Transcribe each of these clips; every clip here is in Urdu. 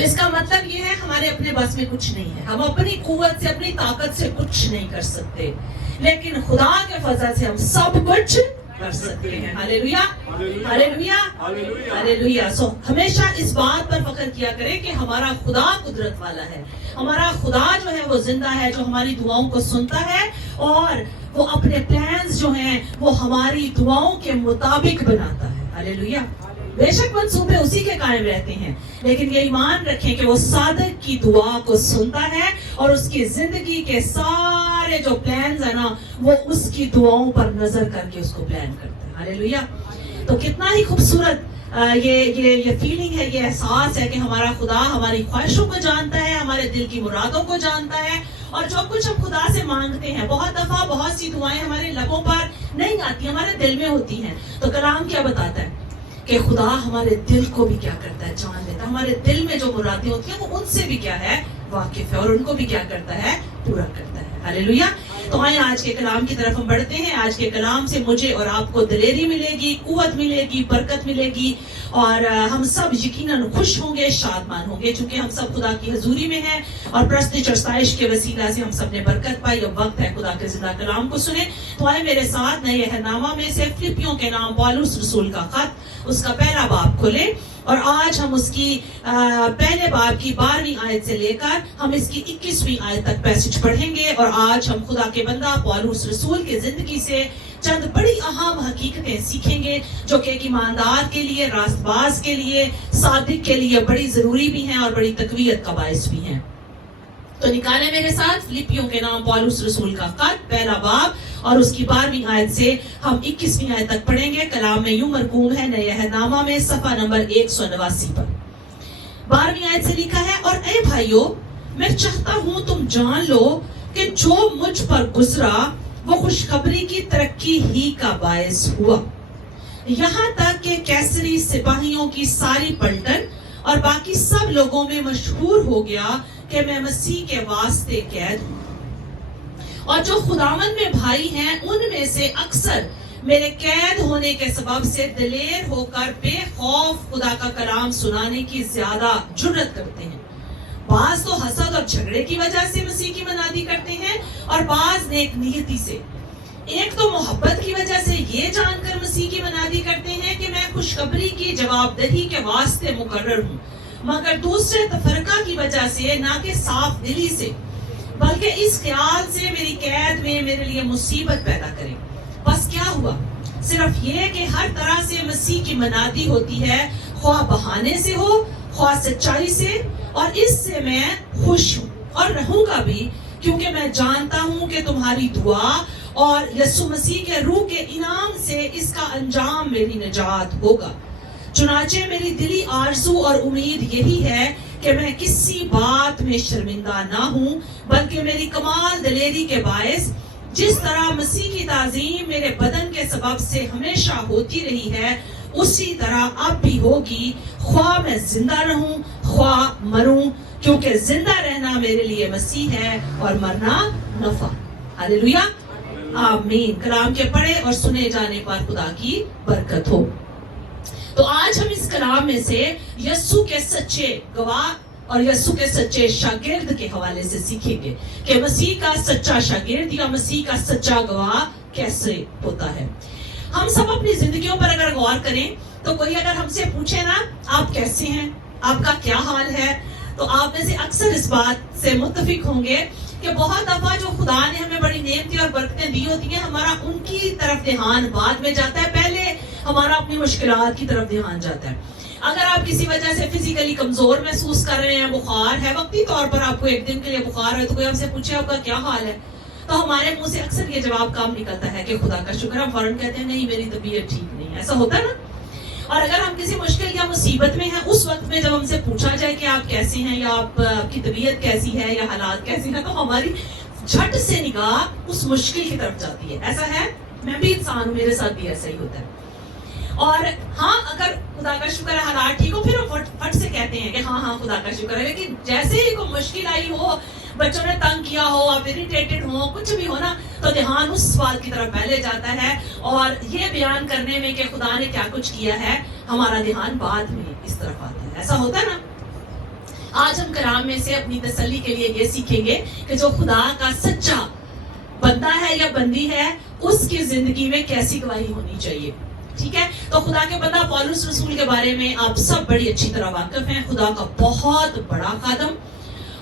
تو اس کا مطلب یہ ہے ہمارے اپنے بس میں کچھ نہیں ہے، ہم اپنی قوت سے اپنی طاقت سے کچھ نہیں کر سکتے، لیکن خدا کے فضل سے ہم سب کچھ کر سکتے ہیں. ہاللیلویا ہاللیلویا ہاللیلویا. سو ہمیشہ اس بات پر فخر کیا کریں کہ ہمارا خدا قدرت والا ہے، ہمارا خدا جو ہے وہ زندہ ہے، جو ہماری دعاؤں کو سنتا ہے اور وہ اپنے پلانز جو ہیں وہ ہماری دعاؤں کے مطابق بناتا ہے. ہاللیلویا. بے شک منصوبے اسی کے قائم رہتے ہیں، لیکن یہ ایمان رکھیں کہ وہ صادق کی دعا کو سنتا ہے اور اس کی زندگی کے سارے جو پلانز ہیں نا وہ اس کی دعاؤں پر نظر کر کے اس کو پلان کرتا ہے. ہاللیلویا. تو کتنا ہی خوبصورت یہ فیلنگ ہے، یہ احساس ہے کہ ہمارا خدا ہماری خواہشوں کو جانتا ہے، ہمارے دل کی مرادوں کو جانتا ہے، اور جو کچھ ہم خدا سے مانگتے ہیں، بہت دفعہ بہت سی دعائیں ہمارے لبوں پر نہیں آتی، ہمارے دل میں ہوتی ہیں. تو کلام کیا بتاتا ہے کہ خدا ہمارے دل کو بھی کیا کرتا ہے، جان لیتا ہے. ہمارے دل میں جو مرادیں ہوتی ہیں وہ ان سے بھی کیا ہے، واقف ہے، اور ان کو بھی کیا کرتا ہے، پورا کرتا ہے. ہاللیلویا. تو آئیں آج کے کلام کی طرف ہم بڑھتے ہیں. آج کے کلام سے مجھے اور آپ کو دلیری ملے گی، قوت ملے گی، برکت ملے گی، اور ہم سب یقیناً خوش ہوں گے، شادمان ہوں گے، چونکہ ہم سب خدا کی حضوری میں ہیں اور پرستش اور ستائش کے وسیلہ سے ہم سب نے برکت پائی. اب وقت ہے خدا کے زندہ کلام کو سنیں. تو آئے میرے ساتھ نئے عہد میں سے فلپیوں کے نام پولس رسول کا خط، اس کا پہلا باب کھولیں، اور آج ہم اس کی پہلے باب کی 12ویں آیت سے لے کر ہم اس کی 21ویں آیت تک پیسج پڑھیں گے. اور آج ہم خدا کے بندہ پولس رسول کی زندگی سے چند بڑی اہم حقیقتیں سیکھیں گے جو کہ ایک ایماندار کے لیے، راست باز کے لیے، صادق کے لیے بڑی ضروری بھی ہیں اور بڑی تقویت کا باعث بھی ہیں. تو نکالے میرے ساتھ فلپیوں کے نام پولس رسول کا خط، پہلا باب، اور اس کی 12ویں آیت سے ہم 21ویں آیت تک پڑھیں گے. کلام میں یوں مرقوم ہے نئے عہد نامہ میں صفحہ نمبر 189 پر. 12ویں آیت سے لکھا ہے، اور اے بھائیو، میں چاہتا ہوں تم جان لو کہ جو مجھ پر گزرا وہ خوشخبری کی ترقی ہی کا باعث ہوا، یہاں تک کہ کیسری سپاہیوں کی ساری پلٹن اور باقی سب لوگوں میں مشہور ہو گیا کہ میں مسیح کے واسطے قید ہوں. اور جو خداوند میں بھائی ہیں ان میں سے اکثر میرے قید ہونے کے سبب سے دلیر ہو کر بے خوف خدا کا کلام سنانے کی زیادہ جرت کرتے ہیں. بعض تو حسد اور جھگڑے کی وجہ سے مسیح کی منادی کرتے ہیں، اور بعض نیک نیتی سے. ایک تو محبت کی وجہ سے یہ جان کر مسیح کی منادی کرتے ہیں کہ میں خوشخبری کی جواب دہی کے واسطے مقرر ہوں، مگر دوسرے تفرقہ کی وجہ سے، نہ کہ صاف دلی سے، بلکہ اس خیال سے میری قید میں میرے لیے مصیبت پیدا کریں. بس کیا ہوا؟ صرف یہ کہ ہر طرح سے مسیح کی منادی ہوتی ہے، خواہ بہانے سے ہو خواہ سچائی سے، اور اس سے میں خوش ہوں اور رہوں گا بھی، کیونکہ میں جانتا ہوں کہ تمہاری دعا اور یسوع مسیح کے روح کے انعام سے اس کا انجام میری نجات ہوگا. چنانچہ میری دلی آرزو اور امید یہی ہے کہ میں کسی بات میں شرمندہ نہ ہوں، بلکہ میری کمال دلیری کے باعث جس طرح مسیح کی تعظیم میرے بدن کے سبب سے ہمیشہ ہوتی رہی ہے، اسی طرح اب بھی ہوگی، خواہ میں زندہ رہوں خواہ مروں، کیونکہ زندہ رہنا میرے لیے مسیح ہے اور مرنا نفع. ہاللیلویا آمین. کلام کے پڑھے اور سنے جانے پر خدا کی برکت ہو. تو آج ہم اس کلام میں سے یسوع کے سچے گواہ اور یسوع کے سچے شاگرد کے حوالے سے سیکھیں گے کہ مسیح کا سچا شاگرد یا مسیح کا سچا گواہ کیسے ہوتا ہے. ہم سب اپنی زندگیوں پر اگر غور کریں تو کوئی اگر ہم سے پوچھے نا آپ کیسے ہیں، آپ کا کیا حال ہے، تو آپ میں سے اکثر اس بات سے متفق ہوں گے کہ بہت دفعہ جو خدا نے ہمیں بڑی نعمتیں اور برکتیں دی ہوتی ہیں، ہمارا ان کی طرف دھیان بعد میں جاتا ہے، پہلے ہمارا اپنی مشکلات کی طرف دھیان جاتا ہے. اگر آپ کسی وجہ سے فزیکلی کمزور محسوس کر رہے ہیں، بخار ہے، وقتی طور پر آپ کو ایک دن کے لیے بخار ہے، تو کوئی ہم سے پوچھے آپ کا کیا حال ہے، تو ہمارے منہ سے اکثر یہ جواب کام نکلتا ہے کہ خدا کا شکر. ہم فوراً کہتے ہیں نہیں میری طبیعت ٹھیک نہیں ہے. ایسا ہوتا ہے نا. اور اگر ہم کسی مشکل یا مصیبت میں ہیں، اس وقت میں جب ہم سے پوچھا جائے کہ آپ کیسے ہیں یا آپ کی طبیعت کیسی ہے یا حالات کیسی ہیں، تو ہماری جھٹ سے نگاہ اس مشکل کی طرف جاتی ہے. ایسا ہے، میں بھی انسان ہوں، میرے ساتھ بھی ایسا ہی ہوتا ہے. اور ہاں اگر خدا کا شکر ہے حالات ٹھیک ہو، پھر ہم فٹ سے کہتے ہیں کہ ہاں خدا کا شکر ہے. لیکن جیسے ہی کوئی مشکل آئی ہو، بچوں نے تنگ کیا ہو، آپ اریٹیٹڈ ہو، کچھ بھی ہو نا، تو دھیان اس سوال کی طرف پہلے جاتا ہے، اور یہ بیان کرنے میں کہ خدا نے کیا کچھ کیا ہے ہمارا دھیان بعد میں اس طرف آتا ہے. ایسا ہوتا ہے نا. آج ہم کلام میں سے اپنی تسلی کے لیے یہ سیکھیں گے کہ جو خدا کا سچا بندہ ہے یا بندی ہے اس کی زندگی میں کیسی گواہی ہونی چاہیے. ٹھیک ہے, تو خدا کے بندہ پولس رسول کے بارے میں آپ سب بڑی اچھی طرح واقف ہیں. خدا کا بہت بڑا خادم,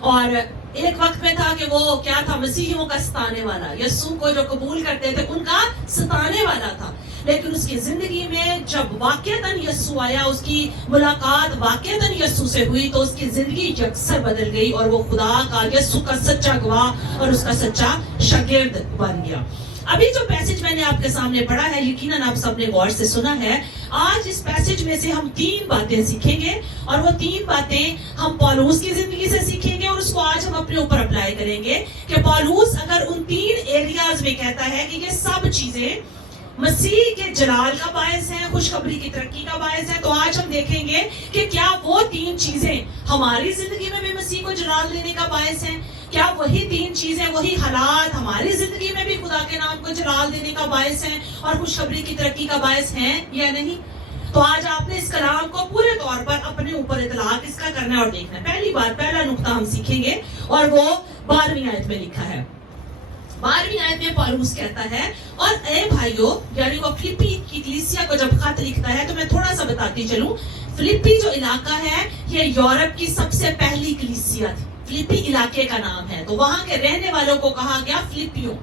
اور ایک وقت میں تھا کہ وہ کیا تھا, مسیحیوں کا ستانے والا, یسوع کو جو قبول کرتے تھے ان کا ستانے والا تھا. لیکن اس کی زندگی میں جب واقعتاً یسوع آیا, اس کی ملاقات واقعتاً یسوع سے ہوئی, تو اس کی زندگی یکسر بدل گئی اور وہ خدا کا, یسوع کا سچا گواہ اور اس کا سچا شاگرد بن گیا. ابھی جو پیسج میں نے آپ کے سامنے پڑھا ہے, یقیناً آپ سب نے غور سے سنا ہے. آج اس پیسج میں سے ہم 3 باتیں سیکھیں گے, اور وہ 3 باتیں ہم پولس کی زندگی سے سیکھیں گے, اور اس کو آج ہم اپنے اوپر اپلائی کریں گے کہ پولس اگر ان 3 ایریاز میں کہتا ہے کہ یہ سب چیزیں مسیح کے جلال کا باعث ہے, خوشخبری کی ترقی کا باعث ہے, تو آج ہم دیکھیں گے کہ کیا وہ 3 چیزیں ہماری زندگی میں بھی مسیح کو جلال دینے کا باعث ہیں. کیا وہی 3 چیزیں, وہی حالات ہماری زندگی میں بھی خدا کے نام کو جلال دینے کا باعث ہیں اور خوشخبری کی ترقی کا باعث ہیں یا نہیں. تو آج آپ نے اس کلام کو پورے طور پر اپنے اوپر اطلاق اس کا کرنا ہے اور دیکھنا ہے. پہلی بات, پہلا نقطہ ہم سیکھیں گے, اور وہ 12ویں آیت میں لکھا ہے. 12ویں آیت میں پولس کہتا ہے, اور اے بھائیو, یعنی وہ فلپی کی کلیسیا کو جب خط لکھتا ہے, تو میں تھوڑا سا بتاتی چلوں. فلپی جو علاقہ ہے یہ یورپ کی سب سے پہلی کلیسیا تھی. فلپی علاقے کا نام ہے, تو وہاں کے رہنے والوں کو کہا گیا فلپیوں.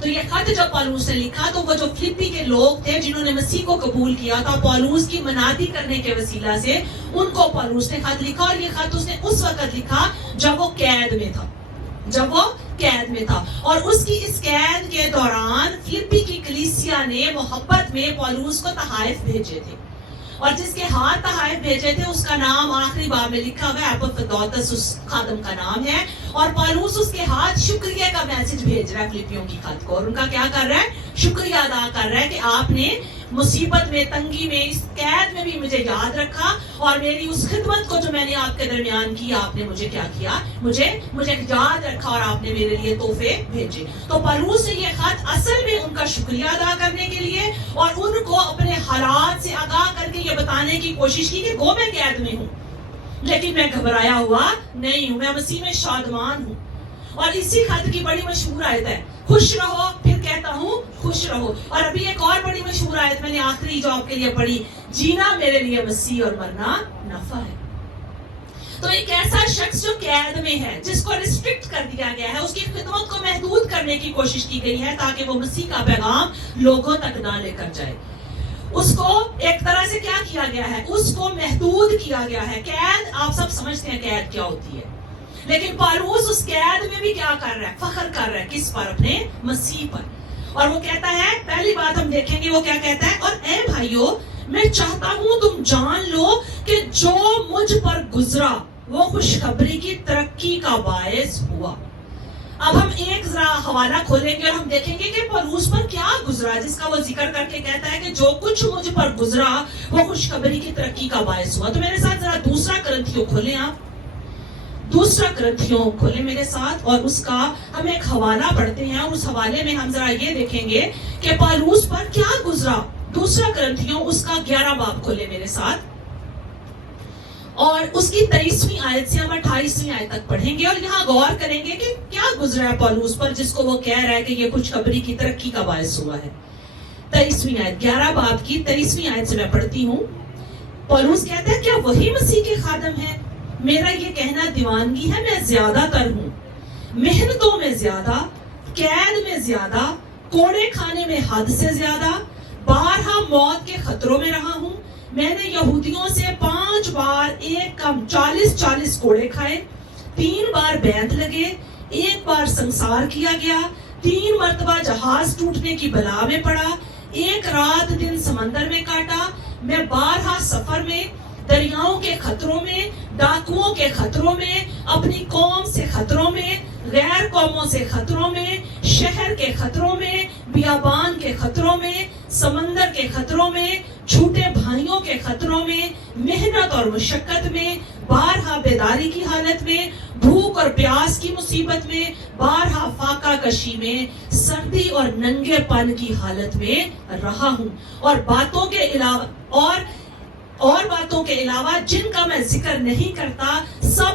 تو یہ خط جب پولس نے لکھا, تو وہ جو فلپی کے لوگ تھے جنہوں نے مسیح کو قبول کیا تھا, پولس کی منادی کرنے کے وسیلہ سے ان کو پولس نے خط لکھا. اور یہ خط اس نے اس وقت لکھا جب وہ قید میں تھا, اور اس کی اس قید کے دوران فلپی کی کلیسیا نے محبت میں پولس کو تحائف بھیجے تھے, اور جس کے ہاتھ تحائف بھیجے تھے اس کا نام آخری باب میں لکھا ہوا ہے, ایپافرودیتس اس خادم کا نام ہے. اور پولس اس کے ہاتھ شکریہ کا میسج بھیج رہا ہے فلپیوں کی خط کو, اور ان کا کیا کر رہا ہے, شکریہ ادا کر رہا ہے کہ آپ نے مصیبت میں, تنگی میں, اس قید میں بھی مجھے یاد رکھا, اور میری اس خدمت کو جو میں نے آپ کے درمیان کی, آپ نے مجھے کیا کیا, مجھے یاد رکھا, اور آپ نے میرے لیے تحفے بھیجے. تو پولس نے یہ خط اصل میں ان کا شکریہ ادا کرنے کے لیے اور ان کو اپنے حالات سے آگاہ کر کے یہ بتانے کی کوشش کی کہ گو میں قید میں ہوں, لیکن میں گھبرایا ہوا نہیں ہوں, میں مسیح میں شادمان ہوں. اور اسی خط کی بڑی مشہور آیت ہے, خوش رہو, پھر کہتا ہوں خوش رہو. اور ابھی ایک اور بڑی مشہور آیت میں نے آخری جو آپ کے لیے پڑھی, جینا میرے لیے مسیح اور مرنا نفع ہے. تو ایک ایسا شخص جو قید میں ہے, جس کو ریسٹرکٹ کر دیا گیا ہے, اس کی خدمت کو محدود کرنے کی کوشش کی گئی ہے تاکہ وہ مسیح کا پیغام لوگوں تک نہ لے کر جائے. اس کو ایک طرح سے کیا کیا گیا ہے, اس کو محدود کیا گیا ہے. قید, آپ سب سمجھتے ہیں قید کیا ہوتی ہے, لیکن پولس اس قید میں بھی کیا کر رہا ہے, فخر کر رہا ہے. کس پر؟ اپنے مسیح پر. اور وہ کہتا ہے, پہلی بات ہم دیکھیں گے وہ کیا کہتا ہے, اور اے بھائیو, میں چاہتا ہوں تم جان لو کہ جو مجھ پر گزرا وہ خوشخبری کی ترقی کا باعث ہوا. اب ہم ایک ذرا حوالہ کھولیں گے اور ہم دیکھیں گے کہ پولس پر کیا گزرا, جس کا وہ ذکر کر کے کہتا ہے کہ جو کچھ مجھ پر گزرا وہ خوشخبری کی ترقی کا باعث ہوا. تو میرے ساتھ ذرا 2 کرنتھیوں کھولیں, آپ 2 کرنتھیوں کھولیں میرے ساتھ, اور اس کا ہم ایک حوالہ پڑھتے ہیں, اور اس حوالے میں ہم ذرا یہ دیکھیں گے کہ پولس پر کیا گزرا. 2 کرنتھیوں اس کا 11 باب کھولیں میرے ساتھ, اور اس کی 23ویں آیت سے ہم 28ویں آیت تک پڑھیں گے, اور یہاں غور کریں گے کہ کیا گزرا ہے پولس پر جس کو وہ کہہ رہا ہے کہ یہ خوشخبری کی ترقی کا باعث ہوا ہے. 23ویں آیت, 11 باب کی 23ویں آیت سے میں پڑھتی ہوں. پولس کہتا ہے, کیا وہی مسیح کے خادم ہے؟ میرا یہ کہنا دیوانگی ہے, میں زیادہ تر ہوں, محنتوں میں زیادہ, قید میں زیادہ, کوڑے کھانے میں حد سے زیادہ, بارہا موت کے خطروں میں رہا ہوں. میں نے یہودیوں سے 5 بار ایک کم 40 کوڑے کھائے, 3 بار بیعت لگے, 1 بار سنسار کیا گیا, 3 مرتبہ جہاز ٹوٹنے کی بلا میں پڑا, 1 رات دن سمندر میں کاٹا. میں 12 سفر میں, دریاؤں کے خطروں میں, ڈاکوؤں کے خطروں میں, اپنی قوم سے خطروں میں, غیر قوموں سے خطروں میں, شہر کے خطروں میں, بیابان کے خطروں میں, سمندر کے خطروں میں, چھوٹے بھائیوں کے خطروں میں, محنت اور مشقت میں, بارہا بیداری کی حالت میں, بھوک اور پیاس کی مصیبت میں, بارہا فاقہ کشی میں, سردی اور ننگے پن کی حالت میں رہا ہوں. اور باتوں کے علاوہ جن کا میں ذکر نہیں کرتا, سب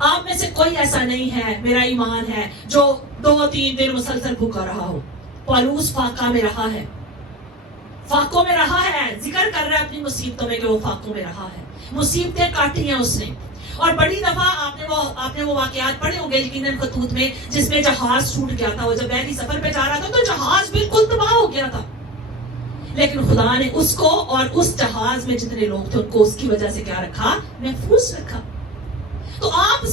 آپ میں سے کوئی ایسا نہیں ہے، میرا ایمان ہے، جو 2-3 دن مسلسل بھوکا رہا ہو۔ پولوس فاقہ میں رہا ہے، فاقوں میں رہا ہے، ذکر کر رہا ہے اپنی مصیبتوں میں کہ وہ فاقوں میں رہا ہے، مصیبتیں کاٹی ہیں اس نے۔ اور بڑی دفعہ آپ نے وہ واقعات پڑھے ہوں گے یقیناً خطوط میں، جس میں جہاز ٹوٹ گیا تھا، وہ جب بحری سفر پہ جا رہا تھا تو جہاز بالکل تباہ ہو گیا تھا، لیکن خدا نے اس کو اور اس جہاز میں جتنے لوگ تھے ان کو اس کی وجہ سے کیا رکھا؟ محفوظ رکھا۔ تو آپ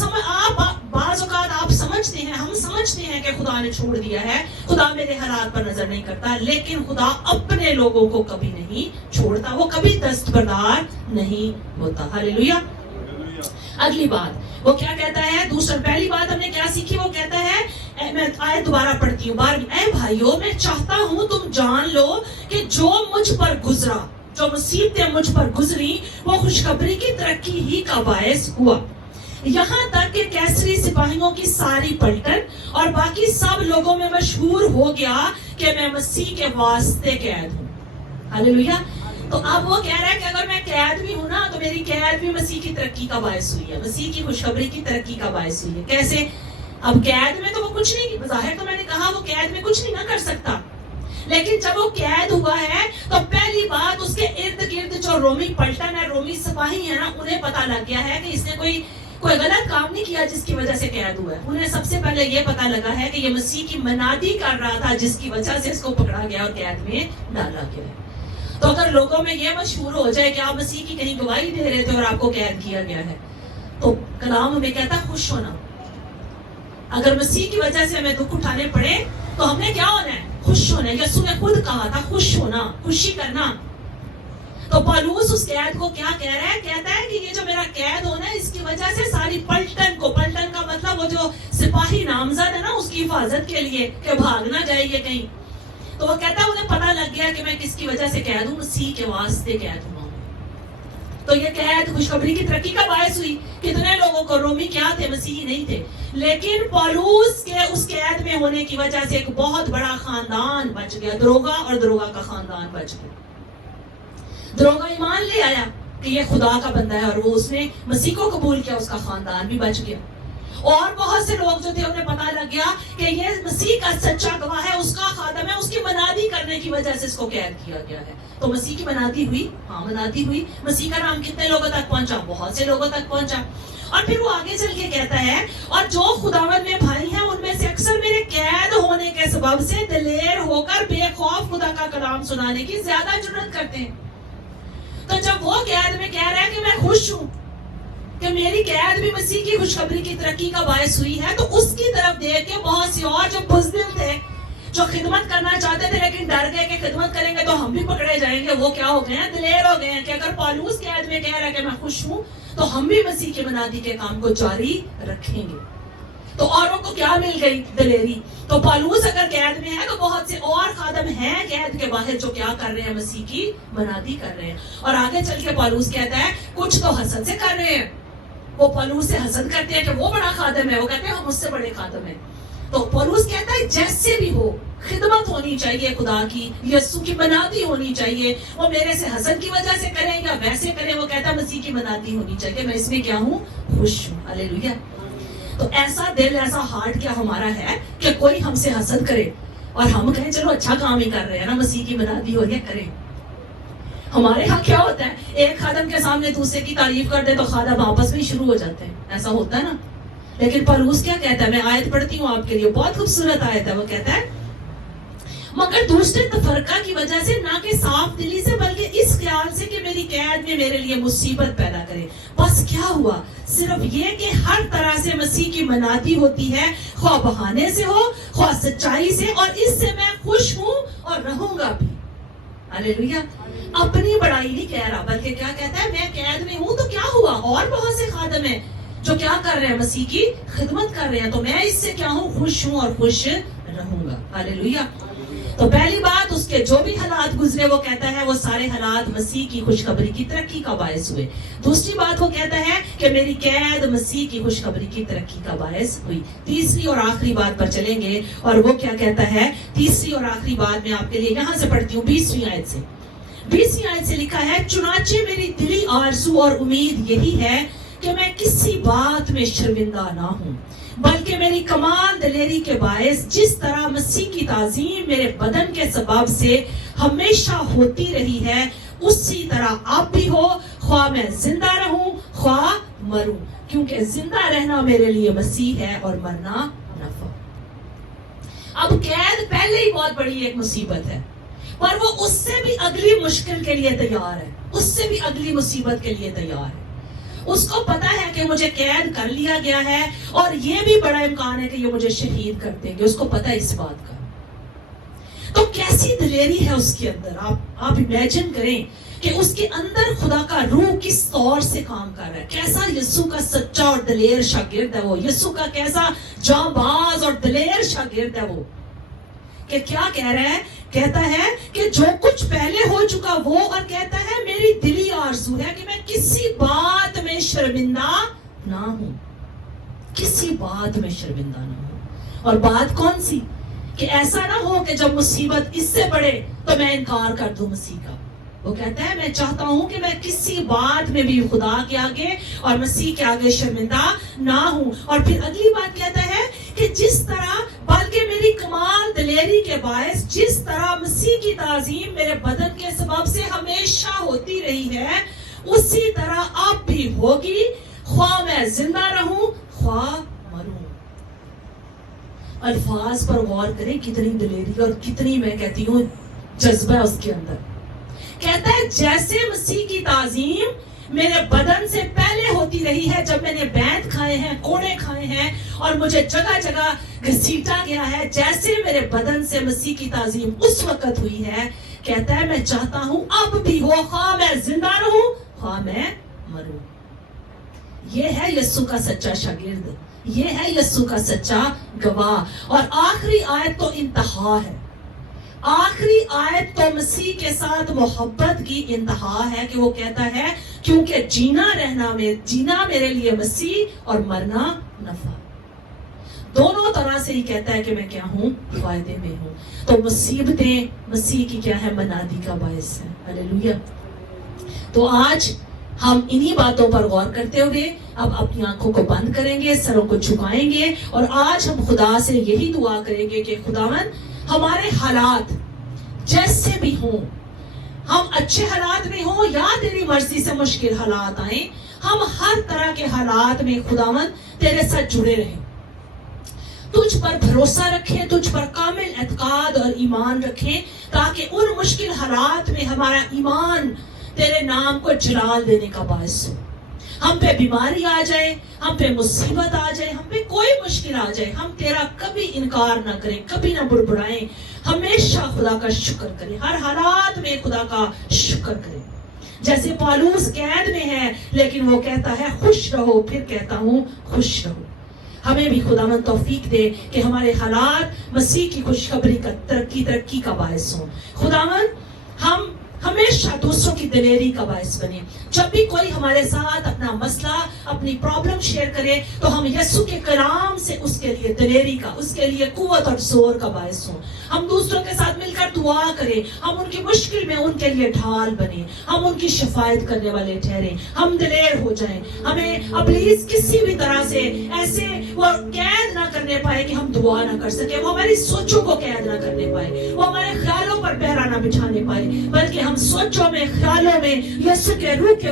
بعض اوقات آپ سمجھتے ہیں، ہم سمجھتے ہیں کہ خدا نے چھوڑ دیا ہے، خدا میرے حالات پر نظر نہیں کرتا، لیکن خدا اپنے لوگوں کو کبھی نہیں چھوڑتا، وہ کبھی دستبردار نہیں ہوتا۔ ہاللیلویا۔ اگلی بات وہ کیا کہتا ہے؟ پہلی بات ہم نے کیا سیکھی؟ وہ کہتا ہے، میں آیت دوبارہ پڑھتی ہوں، اے بھائیو میں چاہتا ہوں تم جان لو کہ جو مجھ پر گزرا، جو مصیبتیں مجھ پر گزری، وہ خوشخبری کی ترقی ہی کا باعث ہوا، یہاں تک کہ کیسری سپاہیوں کی ساری پلٹن اور باقی سب لوگوں میں مشہور ہو گیا کہ میں مسیح کے واسطے قید ہوں۔ ہاللیلویا۔ تو اب وہ کہہ رہا ہے کہ اگر میں قید بھی ہوں نا تو میری قید بھی مسیح کی ترقی کا باعث ہوئی ہے، مسیح کی خوشخبری کی ترقی کا باعث ہوئی ہے۔ کیسے؟ اب قید میں تو وہ کچھ نہیں، بظاہر تو میں نے کہا وہ قید میں کچھ نہیں نہ کر سکتا، لیکن جب وہ قید ہوا ہے تو پہلی بات اس کے ارد گرد جو رومی پلٹن ہے، رومی سپاہی ہے نا، انہیں پتا لگ گیا ہے کہ اس نے کوئی غلط کام نہیں کیا جس کی وجہ سے قید ہوا ہے۔ انہیں سب سے پہلے یہ پتا لگا ہے کہ یہ مسیح کی منادی کر رہا تھا جس کی وجہ سے اس کو پکڑا گیا اور قید میں ڈالا گیا ہے۔ تو اگر لوگوں میں یہ مشہور ہو جائے کہ آپ مسیح کی کہیں گواہی دے رہے تھے اور آپ کو قید کیا گیا ہے، تو کلام ہمیں کہتا ہے خوش ہونا۔ اگر مسیح کی وجہ سے ہمیں دکھ اٹھانے پڑے تو ہم نے کیا ہونا ہے؟ خوش ہونا ہے۔ یسوع نے خود کہا تھا خوش ہونا، خوشی کرنا۔ تو پولوس اس قید کو کیا کہہ رہا ہے؟ کہتا ہے کہ یہ جو میرا قید ہونا ہے اس کی وجہ سے ساری پلٹن کو، پلٹن کا مطلب وہ جو سپاہی نامزد ہے نا اس کی حفاظت کے لیے کہ بھاگ نہ جائے یہ کہیں، تو وہ کہتا ہے انہیں پتہ لگ گیا کہ میں کس کی وجہ سے قید ہوں، مسیح کے واسطے قید ہوں۔ تو یہ قید خوشخبری کی ترقی کا باعث ہوئی۔ کتنے لوگوں کو، رومی کیا تھے؟ مسیحی نہیں تھے، لیکن پولوس کے اس قید میں ہونے کی وجہ سے ایک بہت بڑا خاندان بچ گیا، دروگا، اور دروگا کا خاندان بچ گیا۔ دروگا ایمان لے آیا کہ یہ خدا کا بندہ ہے اور وہ اس نے مسیح کو قبول کیا، اس کا خاندان بھی بچ گیا۔ اور بہت سے لوگ جو تھے انہیں پتا لگ گیا کہ یہ مسیح کا سچا گواہ ہے، اس کا خادم ہے، اس کی منادی کرنے کی وجہ سے اس کو قید کیا گیا ہے۔ تو مسیح کی منادی ہوئی، ہاں منادی ہوئی۔ مسیح کا نام کتنے لوگوں تک پہنچا؟ بہت سے لوگوں تک پہنچا۔ اور پھر وہ آگے چل کے کہتا ہے، اور جو خداوند میں بھائی ہیں ان میں سے اکثر میرے قید ہونے کے سبب سے دلیر ہو کر بے خوف خدا کا کلام سنانے کی زیادہ جرات کرتے ہیں۔ تو جب وہ قید میں کہہ رہا ہے کہ میں خوش ہوں کہ میری قید بھی مسیح کی خوشخبری کی ترقی کا باعث ہوئی ہے، تو اس کی طرف دیکھ کے بہت سی اور جو بزدل تھے، جو خدمت کرنا چاہتے تھے لیکن ڈر گئے کہ خدمت کریں گے تو ہم بھی پکڑے جائیں گے، وہ کیا ہو گئے ہیں؟ دلیر ہو گئے ہیں کہ اگر پولوس قید میں کہہ رہا ہے کہ میں خوش ہوں تو ہم بھی مسیح کی منادی کے کام کو جاری رکھیں گے۔ تو اوروں کو کیا مل گئی؟ دلیری۔ تو پولوس اگر قید میں ہے تو بہت سے اور خادم ہیں قید کے باہر جو کیا کر رہے ہیں؟ مسیح کی منادی کر رہے ہیں۔ اور آگے چل کے پولوس کہتا ہے کچھ تو حسد سے کر رہے ہیں، وہ پولوس سے حسد کرتے ہیں کہ وہ بڑا خادم ہے، وہ کہتے ہیں ہم اس سے بڑے خادم ہیں۔ تو پولوس کہتا ہے جیسے بھی ہو خدمت ہونی چاہیے خدا کی، یسوع کی منادی ہونی چاہیے، وہ میرے سے حسد کی وجہ سے کریں یا ویسے کریں، وہ کہتا ہے مسیح کی منادی ہونی چاہیے، میں اس میں کیا ہوں؟ خوش ہوں۔ ہاللیلویا۔ تو ایسا دل، ایسا ہارٹ کیا ہمارا ہے کہ کوئی ہم سے حسد کرے اور ہم کہیں چلو اچھا کام ہی کر رہے ہیں نا، مسیح کی منادی ہو رہی ہے، کریں۔ ہمارے ہاں کیا ہوتا ہے؟ ایک خادم کے سامنے دوسرے کی تعریف کر دے تو خادم آپس میں شروع ہو جاتے ہیں، ایسا ہوتا ہے نا۔ لیکن پولوس کیا کہتا ہے؟ میں آیت پڑھتی ہوں آپ کے لیے، بہت خوبصورت آیت ہے۔ وہ کہتا ہے مگر دوسرے تفرقہ کی وجہ سے، نہ کہ صاف دلی سے بلکہ اس خیال سے کہ میری قید میں میرے لیے مصیبت پیدا کرے، بس کیا ہوا؟ صرف یہ کہ ہر طرح سے مسیح کی منادی ہوتی ہے، خواہ بہانے سے ہو خواہ سچائی سے، اور اس سے میں خوش ہوں اور رہوں گا بھی۔ ہاللیلویا۔ اپنی بڑائی نہیں کہہ رہا بلکہ کیا کہتا ہے؟ میں قید میں ہوں تو کیا ہوا؟ اور بہت سے خادم ہیں جو کیا کر رہے ہیں؟ مسیح کی خدمت کر رہے ہیں، تو میں اس سے کیا ہوں؟ خوش ہوں اور خوش رہوں گا۔ ہاللیلویا۔ تو پہلی بات، اس کے جو بھی حالات گزرے وہ کہتا ہے وہ سارے حالات مسیح کی خوشخبری کی ترقی کا باعث ہوئے۔ دوسری بات وہ کہتا ہے کہ میری قید مسیح کی خوشخبری کی ترقی کا باعث ہوئی۔ تیسری اور آخری بات پر چلیں گے، اور وہ کیا کہتا ہے؟ تیسری اور آخری بات میں آپ کے لیے یہاں سے پڑھتی ہوں 20ویں آیت سے۔ 20ویں آیت سے لکھا ہے چنانچہ میری دلی آرزو اور امید یہی ہے کہ میں کسی بات میں شرمندہ نہ ہوں، بلکہ میری کمال دلیری کے باعث جس طرح مسیح کی تعظیم میرے بدن کے سبب سے ہمیشہ ہوتی رہی ہے، اسی طرح آپ بھی ہو، خواہ میں زندہ رہوں خواہ مروں، کیونکہ زندہ رہنا میرے لیے مسیح ہے اور مرنا نفع۔ اب قید پہلے ہی بہت بڑی ایک مصیبت ہے، پر وہ اس سے بھی اگلی مشکل کے لیے تیار ہے، اس سے بھی اگلی مصیبت کے لیے تیار ہے۔ اس کو پتا ہے کہ مجھے قید کر لیا گیا ہے اور یہ بھی بڑا امکان ہے کہ یہ مجھے شہید کر دیں گے، اس کو پتا ہے اس بات کا۔ تو کیسی دلیری ہے اس کے اندر، آپ امیجن کریں کہ اس کے اندر خدا کا روح کس طور سے کام کر رہا ہے، کیسا یسوع کا سچا اور دلیر شاگرد ہے وہ، یسوع کا کیسا جانباز اور دلیر شاگرد ہے وہ، کہ کیا کہہ رہا ہے، کہتا ہے کہ جو کچھ پہلے ہو چکا وہ، اور کہتا ہے میری دلی آرزو ہے کہ میں کسی بات میں شرمندہ نہ ہوں، کسی بات میں شرمندہ نہ ہوں۔ اور بات کون سی؟ کہ ایسا نہ ہو کہ جب مصیبت اس سے بڑھے تو میں انکار کر دوں مسیح کا۔ وہ کہتا ہے میں چاہتا ہوں کہ میں کسی بات میں بھی خدا کے آگے اور مسیح کے آگے شرمندہ نہ ہوں۔ اور پھر اگلی بات کہتا ہے کہ جس طرح، بلکہ میری کمال دلیری کے باعث جس طرح مسیح کی تعظیم میرے بدن کے سبب سے ہمیشہ ہوتی رہی ہے، اسی طرح اب بھی ہوگی، خواہ میں زندہ رہوں خواہ مروں۔ الفاظ پر غور کریں، کتنی دلیری اور کتنی، میں کہتی ہوں، جذبہ اس کے اندر۔ کہتا ہے جیسے مسیح کی تعظیم میرے بدن سے پہلے ہوتی رہی ہے، جب میں نے بیت کھائے ہیں، کوڑے کھائے ہیں اور مجھے جگہ جگہ گھسیٹا گیا ہے، جیسے میرے بدن سے مسیح کی تعظیم اس وقت ہوئی ہے، کہتا ہے میں چاہتا ہوں اب بھی ہو، خواہ میں زندہ رہوں خواہ میں مروں۔ یہ ہے یسوع کا سچا شاگرد، یہ ہے یسوع کا سچا گواہ۔ اور آخری آیت تو انتہا ہے، آخری آیت تو مسیح کے ساتھ محبت کی انتہا ہے، کہ وہ کہتا ہے کیونکہ جینا میرے لیے مسیح اور مرنا نفع۔ دونوں طرح سے ہی کہتا ہے کہ میں کیا ہوں، فائدے میں ہوں۔ تو مصیبتیں مسیح کی کیا ہے، منادی کا باعث ہے۔ ہلیلویا۔ تو آج ہم انہی باتوں پر غور کرتے ہوئے اب اپنی آنکھوں کو بند کریں گے، سروں کو جھکائیں گے، اور آج ہم خدا سے یہی دعا کریں گے کہ خداوند ہمارے حالات جیسے بھی ہوں، ہم اچھے حالات میں ہوں یا تیری مرضی سے مشکل حالات آئیں، ہم ہر طرح کے حالات میں خداوند تیرے ساتھ جڑے رہیں، تجھ پر بھروسہ رکھیں، تجھ پر کامل اعتقاد اور ایمان رکھیں، تاکہ ان مشکل حالات میں ہمارا ایمان تیرے نام کو جلال دینے کا باعث ہو۔ ہم پہ بیماری آ جائے، ہم پہ مصیبت آ جائے، ہم پہ کوئی مشکل آ جائے، ہم تیرا کبھی انکار نہ کریں، کبھی نہ بڑبڑائیں، ہمیشہ خدا کا شکر کریں، ہر حالات میں خدا کا شکر کریں۔ جیسے پالوس قید میں ہے لیکن وہ کہتا ہے خوش رہو، پھر کہتا ہوں خوش رہو۔ ہمیں بھی خداوند توفیق دے کہ ہمارے حالات مسیح کی خوشخبری کا ترقی کا باعث ہوں۔ خداوند ہم ہمیشہ دوسروں کی دلیری کا باعث بنے۔ جب بھی کوئی ہمارے ساتھ اپنا مسئلہ، اپنی پرابلم شیئر کرے تو ہم یسوع کے کلام سے اس کے لیے دلیری کا، اس کے لیے قوت اور زور کا باعث ہوں۔ ہم دوسروں کے ساتھ مل کر دعا کریں، ہم ان کی مشکل میں ان کے لیے ڈھال بنیں، ہم ان کی شفاعت کرنے والے ٹھہریں، ہم دلیر ہو جائیں۔ ہمیں ابلیس کسی بھی طرح سے ایسے وہ قید نہ کرنے پائے کہ ہم دعا نہ کر سکیں، وہ ہماری سوچوں کو قید نہ کرنے پائے، وہ ہمارے خیالوں پر پہرا نہ بچھانے پائے، بلکہ ہم سوچوں میں، خیالوں میں یسوع کے روح کے